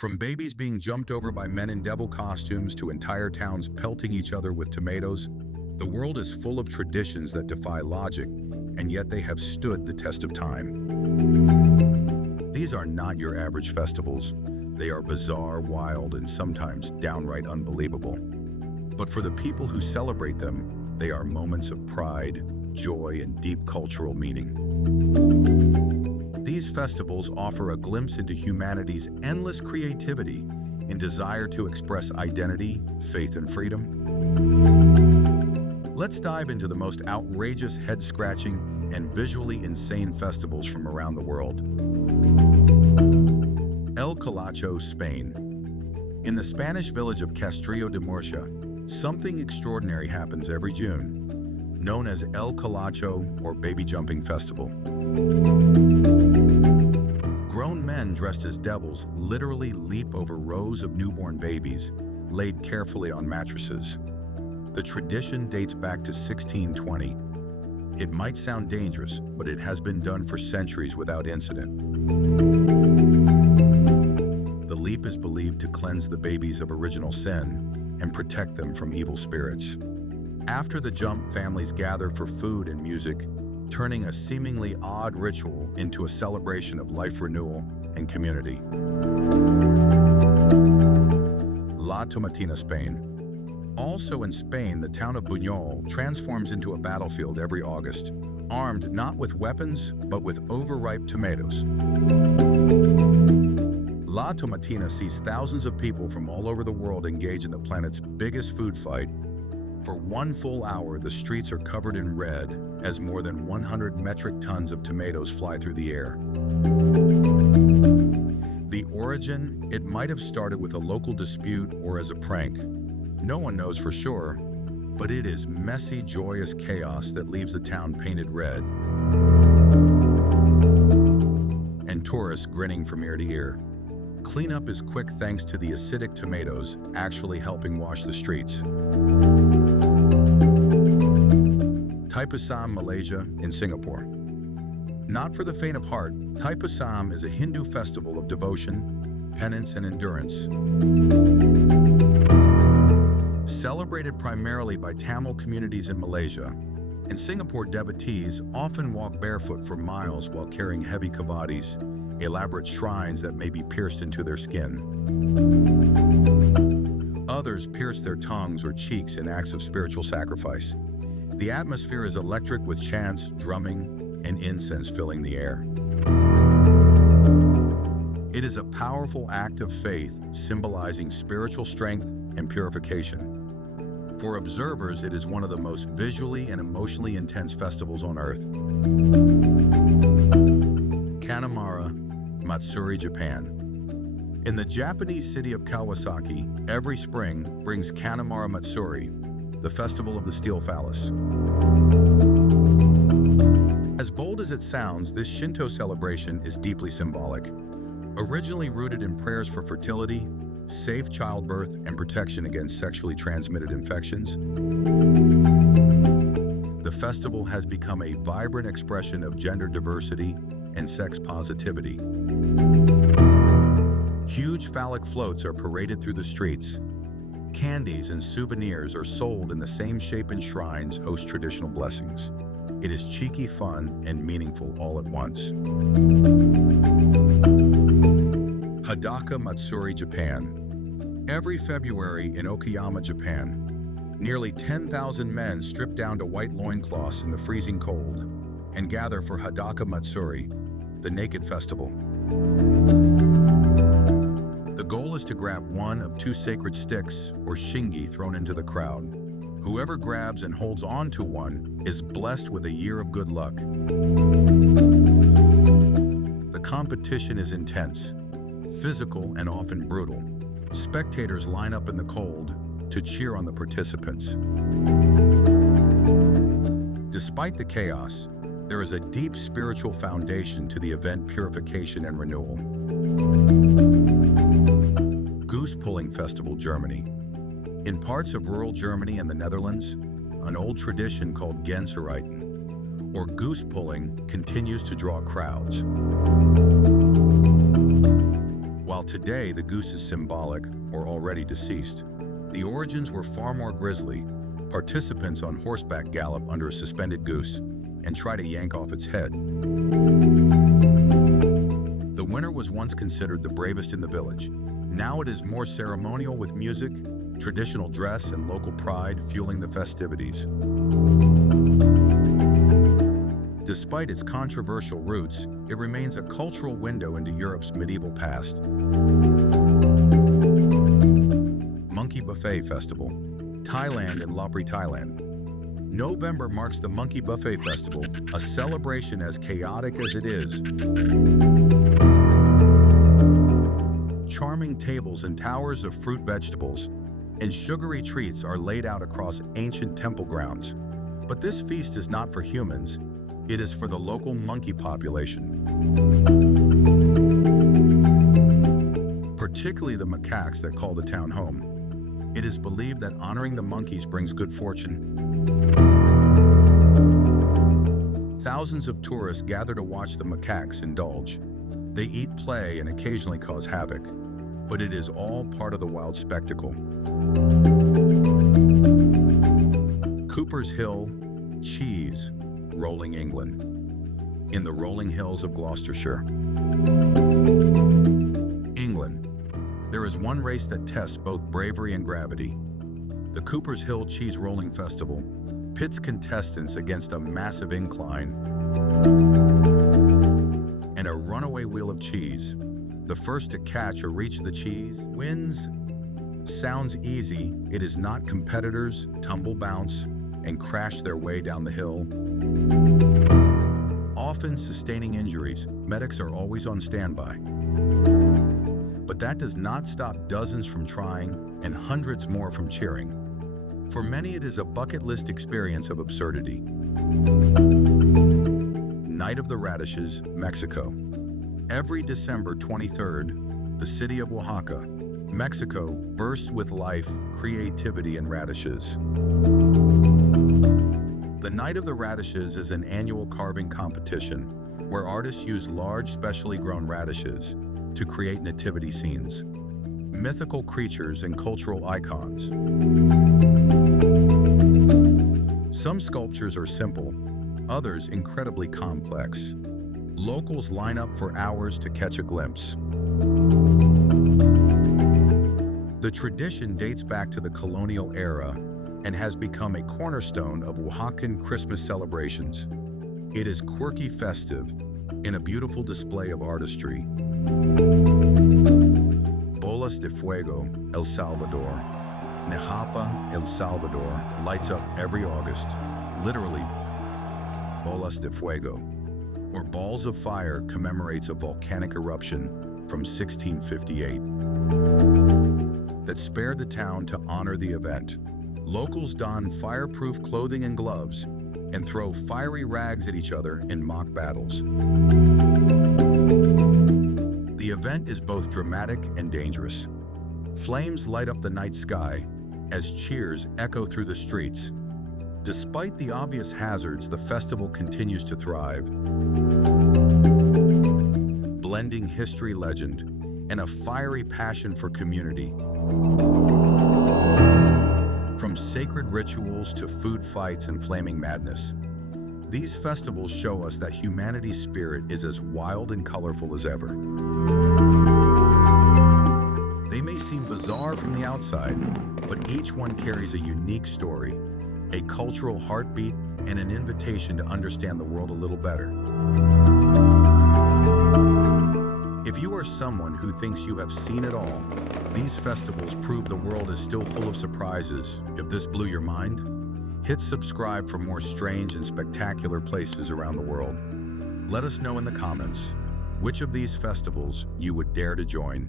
From babies being jumped over by men in devil costumes to entire towns pelting each other with tomatoes, the world is full of traditions that defy logic, and yet they have stood the test of time. These are not your average festivals. They are bizarre, wild, and sometimes downright unbelievable. But for the people who celebrate them, they are moments of pride, joy, and deep cultural meaning. These festivals offer a glimpse into humanity's endless creativity and desire to express identity, faith, and freedom. Let's dive into the most outrageous, head-scratching, and visually insane festivals from around the world. El Colacho, Spain. In the Spanish village of Castrillo de Murcia, something extraordinary happens every June, known as El Colacho, or Baby Jumping Festival. Grown men dressed as devils literally leap over rows of newborn babies, laid carefully on mattresses. The tradition dates back to 1620. It might sound dangerous, but it has been done for centuries without incident. The leap is believed to cleanse the babies of original sin and protect them from evil spirits. After the jump, families gather for food and music, turning a seemingly odd ritual into a celebration of life renewal and community. La Tomatina, Spain. Also in Spain, the town of Buñol transforms into a battlefield every August, armed not with weapons, but with overripe tomatoes. La Tomatina sees thousands of people from all over the world engage in the planet's biggest food fight. For one full hour, the streets are covered in red as more than 100 metric tons of tomatoes fly through the air. The origin, it might have started with a local dispute or as a prank. No one knows for sure, but it is messy, joyous chaos that leaves the town painted red and tourists grinning from ear to ear. Cleanup is quick thanks to the acidic tomatoes actually helping wash the streets. Taipusam, Malaysia, in Singapore. Not for the faint of heart, Taipusam is a Hindu festival of devotion, penance, and endurance. Celebrated primarily by Tamil communities in Malaysia, in Singapore, devotees often walk barefoot for miles while carrying heavy kavadis, elaborate shrines that may be pierced into their skin. Others pierce their tongues or cheeks in acts of spiritual sacrifice. The atmosphere is electric with chants, drumming, and incense filling the air. It is a powerful act of faith, symbolizing spiritual strength and purification. For observers, it is one of the most visually and emotionally intense festivals on Earth. Kanemaru, Matsuri, Japan. In the Japanese city of Kawasaki, every spring brings Kanemaru Matsuri, the festival of the steel phallus. As bold as it sounds, this Shinto celebration is deeply symbolic. Originally rooted in prayers for fertility, safe childbirth, and protection against sexually transmitted infections, the festival has become a vibrant expression of gender diversity and sex positivity. Huge phallic floats are paraded through the streets. Candies and souvenirs are sold in the same shape, and shrines host traditional blessings. It is cheeky, fun, and meaningful all at once. Hadaka Matsuri, Japan. Every February in Okayama, Japan, nearly 10,000 men strip down to white loincloths in the freezing cold and gather for Hadaka Matsuri, the naked festival. The goal is to grab one of two sacred sticks, or shingi, thrown into the crowd. Whoever grabs and holds on to one is blessed with a year of good luck. The competition is intense, physical, and often brutal. Spectators line up in the cold to cheer on the participants. Despite the chaos, there is a deep spiritual foundation to the event: purification and renewal. Goose Pulling Festival, Germany. In parts of rural Germany and the Netherlands, an old tradition called Gänsereiten, or goose pulling, continues to draw crowds. While today the goose is symbolic or already deceased. The origins were far more grisly. Participants on horseback gallop under a suspended goose and try to yank off its head. The winner was once considered the bravest in the village. Now it is more ceremonial with music, traditional dress, and local pride fueling the festivities. Despite its controversial roots, it remains a cultural window into Europe's medieval past. Monkey Buffet Festival, Thailand and Lopburi, Thailand. November marks the Monkey Buffet Festival, a celebration as chaotic as it is. Charming tables and towers of fruit vegetables and sugary treats are laid out across ancient temple grounds. But this feast is not for humans. It is for the local monkey population. Particularly the macaques that call the town home. It is believed that honoring the monkeys brings good fortune. Thousands of tourists gather to watch the macaques indulge. They eat, play, and occasionally cause havoc, but it is all part of the wild spectacle. Cooper's Hill, Cheese, Rolling, England, in the rolling hills of Gloucestershire. England. There is one race that tests both bravery and gravity. The Cooper's Hill Cheese Rolling Festival pits contestants against a massive incline and a runaway wheel of cheese. The first to catch or reach the cheese wins. Sounds easy. It is not. Competitors tumble, bounce, and crash their way down the hill, often sustaining injuries. Medics are always on standby. But that does not stop dozens from trying and hundreds more from cheering. For many, it is a bucket list experience of absurdity. Night of the Radishes, Mexico. Every December 23rd, the city of Oaxaca, Mexico, bursts with life, creativity, and radishes. The Night of the Radishes is an annual carving competition where artists use large, specially grown radishes to create nativity scenes, mythical creatures, and cultural icons. Some sculptures are simple, others incredibly complex. Locals line up for hours to catch a glimpse. The tradition dates back to the colonial era and has become a cornerstone of Oaxacan Christmas celebrations. It is quirky, festive, and a beautiful display of artistry. Bolas de Fuego, El Salvador. Nejapa, El Salvador lights up every August, literally Bolas de Fuego, or Balls of Fire, commemorates a volcanic eruption from 1658 that spared the town to honor the event. Locals don fireproof clothing and gloves and throw fiery rags at each other in mock battles. The event is both dramatic and dangerous. Flames light up the night sky as cheers echo through the streets. Despite the obvious hazards, the festival continues to thrive, blending history, legend, and a fiery passion for community. From sacred rituals to food fights and flaming madness, these festivals show us that humanity's spirit is as wild and colorful as ever. They may seem bizarre from the outside, but each one carries a unique story, a cultural heartbeat, and an invitation to understand the world a little better. If you are someone who thinks you have seen it all, these festivals prove the world is still full of surprises. If this blew your mind, hit subscribe for more strange and spectacular places around the world. Let us know in the comments which of these festivals you would dare to join.